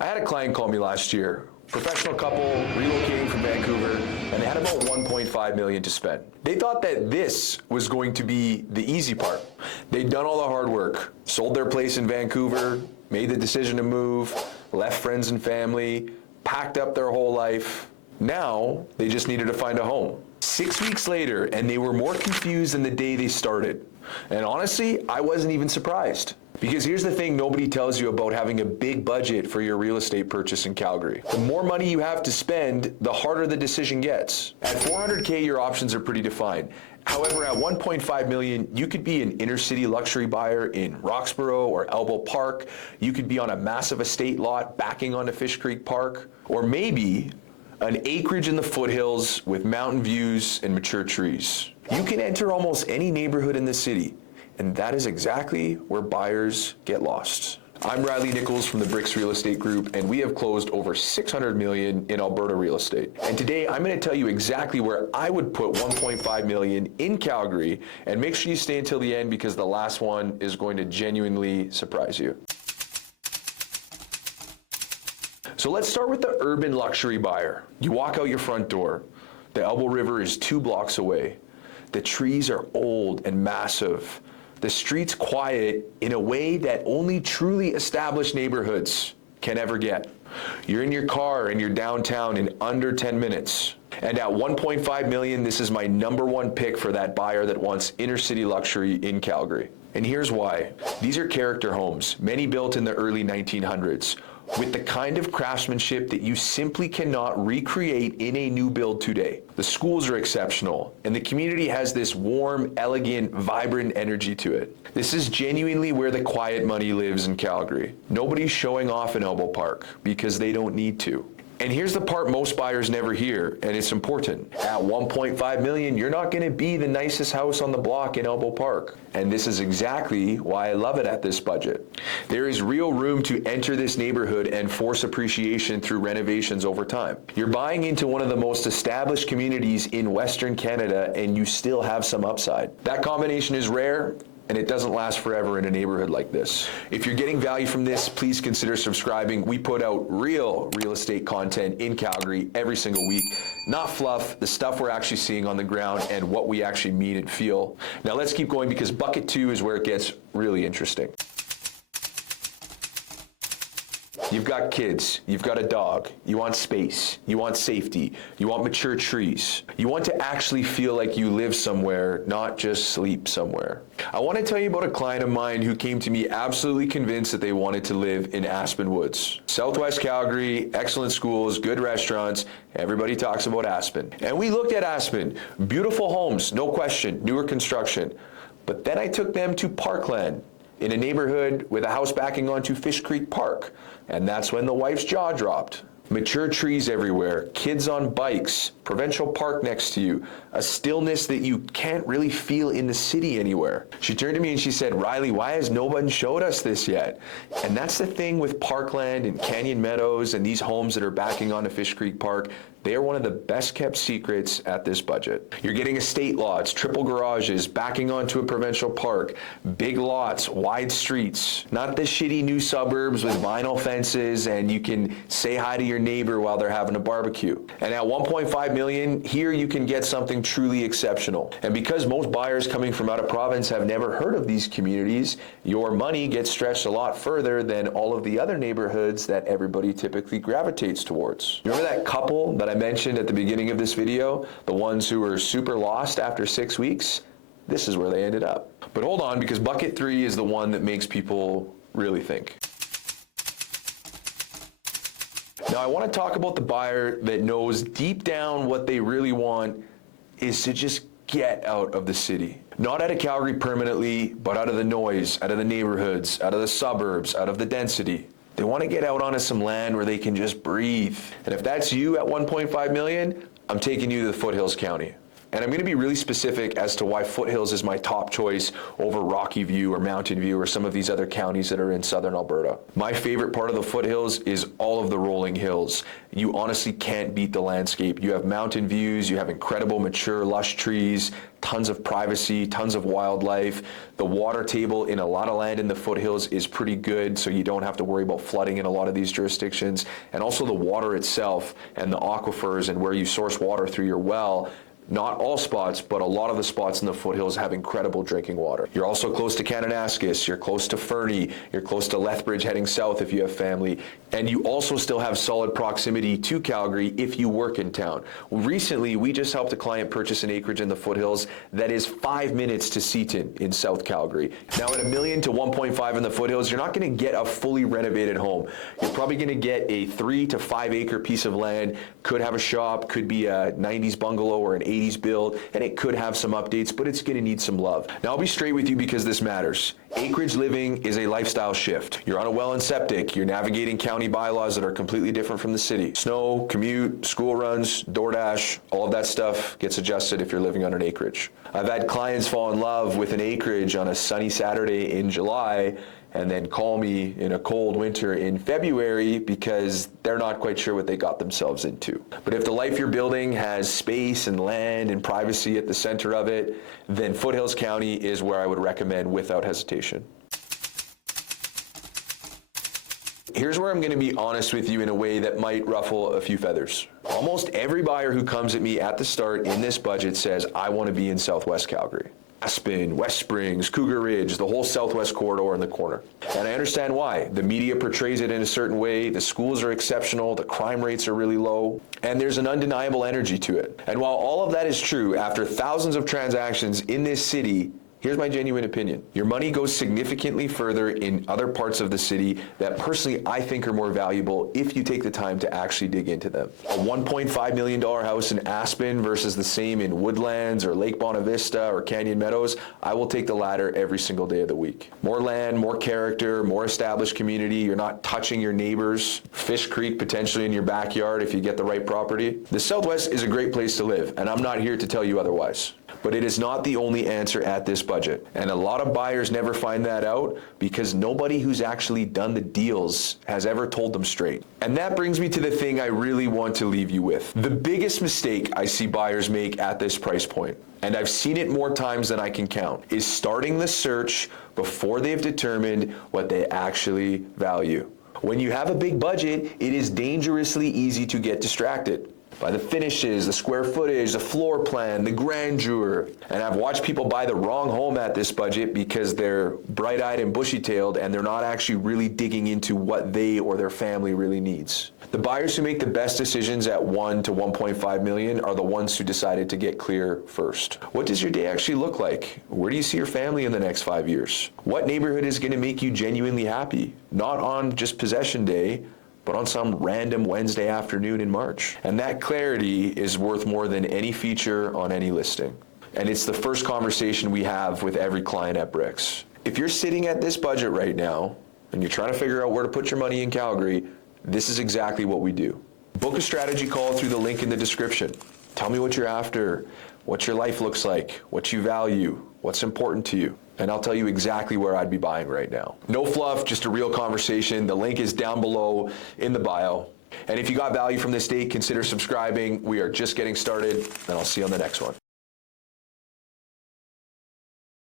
I had a client call me last year, professional couple relocating from Vancouver, and they had about 1.5 million to spend. They thought that this was going to be the easy part. They'd done all the hard work, sold their place in Vancouver, made the decision to move, left friends and family, packed up their whole life. Now, they just needed to find a home. 6 weeks later, and they were more confused than the day they started. And honestly, I wasn't even surprised. Because here's the thing nobody tells you about having a big budget for your real estate purchase in Calgary. The more money you have to spend, the harder the decision gets. At $400K, your options are pretty defined. However, at 1.5 million, you could be an inner city luxury buyer in Roxborough or Elbow Park. You could be on a massive estate lot backing onto Fish Creek Park. Or maybe an acreage in the foothills with mountain views and mature trees. You can enter almost any neighborhood in the city. And that is exactly where buyers get lost. I'm Reilly Nicholls from the BRIX Real Estate Group, and we have closed over $600 million in Alberta real estate. And today I'm going to tell you exactly where I would put $1.5 million in Calgary, and make sure you stay until the end because the last one is going to genuinely surprise you. So let's start with the urban luxury buyer. You walk out your front door. The Elbow River is 2 blocks away. The trees are old and massive. The street's quiet in a way that only truly established neighborhoods can ever get. You're in your car and you're downtown in under 10 minutes. And at 1.5 million, this is my #1 pick for that buyer that wants inner city luxury in Calgary. And here's why. These are character homes, many built in the early 1900s, with the kind of craftsmanship that you simply cannot recreate in a new build today. The schools are exceptional, and the community has this warm, elegant, vibrant energy to it. This is genuinely where the quiet money lives in Calgary. Nobody's showing off in Elbow Park because they don't need to. And here's the part most buyers never hear, and it's important. At 1.5 million, you're not going to be the nicest house on the block in Elbow Park. And this is exactly why I love it at this budget. There is real room to enter this neighborhood and force appreciation through renovations over time. You're buying into one of the most established communities in Western Canada, and you still have some upside. That combination is rare, and it doesn't last forever in a neighborhood like this. If you're getting value from this, please consider subscribing. We put out real estate content in Calgary every single week. Not fluff, the stuff we're actually seeing on the ground and what we actually mean and feel. Now let's keep going because bucket 2 is where it gets really interesting. You've got kids, you've got a dog, you want space, you want safety, you want mature trees. You want to actually feel like you live somewhere, not just sleep somewhere. I want to tell you about a client of mine who came to me absolutely convinced that they wanted to live in Aspen Woods. Southwest Calgary, excellent schools, good restaurants, everybody talks about Aspen. And we looked at Aspen, beautiful homes, no question, newer construction. But then I took them to Parkland, in a neighborhood with a house backing onto Fish Creek Park. And that's when the wife's jaw dropped. Mature trees everywhere, kids on bikes, provincial park next to you, a stillness that you can't really feel in the city anywhere. She turned to me and she said, "Reilly, why has no one showed us this yet?" And that's the thing with Parkland and Canyon Meadows and these homes that are backing onto Fish Creek Park. They are one of the best kept secrets at this budget. You're getting estate lots, triple garages, backing onto a provincial park, big lots, wide streets, not the shitty new suburbs with vinyl fences and you can say hi to your neighbor while they're having a barbecue. And at 1.5 million, here you can get something truly exceptional. And because most buyers coming from out of province have never heard of these communities, your money gets stretched a lot further than all of the other neighborhoods that everybody typically gravitates towards. Remember that couple that I mentioned at the beginning of this video, the ones who were super lost after 6 weeks? This is where they ended up. But hold on, because bucket 3 is the one that makes people really think. Now I want to talk about the buyer that knows deep down what they really want is to just get out of the city. Not out of Calgary permanently, but out of the noise, out of the neighborhoods, out of the suburbs, out of the density. They want to get out onto some land where they can just breathe. And if that's you at 1.5 million, I'm taking you to the Foothills County. And I'm going to be really specific as to why Foothills is my top choice over Rocky View or Mountain View or some of these other counties that are in southern Alberta. My favorite part of the Foothills is all of the rolling hills. You honestly can't beat the landscape. You have mountain views, you have incredible mature lush trees, tons of privacy, tons of wildlife. The water table in a lot of land in the Foothills is pretty good, so you don't have to worry about flooding in a lot of these jurisdictions. And also the water itself and the aquifers and where you source water through your well. Not all spots, but a lot of the spots in the Foothills have incredible drinking water. You're also close to Kananaskis, you're close to Fernie, you're close to Lethbridge heading south if you have family, and you also still have solid proximity to Calgary if you work in town. Recently, we just helped a client purchase an acreage in the Foothills that is 5 minutes to Seaton in South Calgary. Now at $1 million to 1.5 in the Foothills, you're not going to get a fully renovated home. You're probably going to get a 3 to 5 acre piece of land, could have a shop, could be a 90s bungalow or an 80s build, and it could have some updates, but it's going to need some love. Now I'll be straight with you because this matters. Acreage Living is a lifestyle shift. You're on a well and septic, you're navigating county bylaws that are completely different from the city. Snow, commute, school runs, DoorDash, all of that stuff gets adjusted if you're living on an acreage. I've had clients fall in love with an acreage on a sunny Saturday in July and then call me in a cold winter in February because they're not quite sure what they got themselves into. But if the life you're building has space and land and privacy at the center of it, then Foothills County is where I would recommend without hesitation. Here's where I'm going to be honest with you in a way that might ruffle a few feathers. Almost every buyer who comes at me at the start in this budget says, I want to be in Southwest Calgary. Aspen, West Springs, Cougar Ridge, the whole Southwest corridor in the corner. And I understand why. The media portrays it in a certain way, the schools are exceptional, the crime rates are really low, and there's an undeniable energy to it. And while all of that is true, after thousands of transactions in this city, here's my genuine opinion. Your money goes significantly further in other parts of the city that personally I think are more valuable if you take the time to actually dig into them. A $1.5 million house in Aspen versus the same in Woodlands or Lake Bonavista or Canyon Meadows, I will take the latter every single day of the week. More land, more character, more established community. You're not touching your neighbors. Fish Creek potentially in your backyard if you get the right property. The Southwest is a great place to live, and I'm not here to tell you otherwise. But it is not the only answer at this budget. And a lot of buyers never find that out because nobody who's actually done the deals has ever told them straight. And that brings me to the thing I really want to leave you with. The biggest mistake I see buyers make at this price point, and I've seen it more times than I can count, is starting the search before they've determined what they actually value. When you have a big budget, it is dangerously easy to get distracted by the finishes, the square footage, the floor plan, the grandeur. And I've watched people buy the wrong home at this budget because they're bright-eyed and bushy-tailed and they're not actually really digging into what they or their family really needs. The buyers who make the best decisions at 1 to 1.5 million are the ones who decided to get clear first. What does your day actually look like? Where do you see your family in the next 5 years? What neighborhood is going to make you genuinely happy? Not on just possession day, but on some random Wednesday afternoon in March. And that clarity is worth more than any feature on any listing. And it's the first conversation we have with every client at BRIX. If you're sitting at this budget right now, and you're trying to figure out where to put your money in Calgary, this is exactly what we do. Book a strategy call through the link in the description. Tell me what you're after, what your life looks like, what you value, what's important to you. And I'll tell you exactly where I'd be buying right now. No fluff, just a real conversation. The link is down below in the bio. And if you got value from this date, consider subscribing. We are just getting started, and I'll see you on the next one.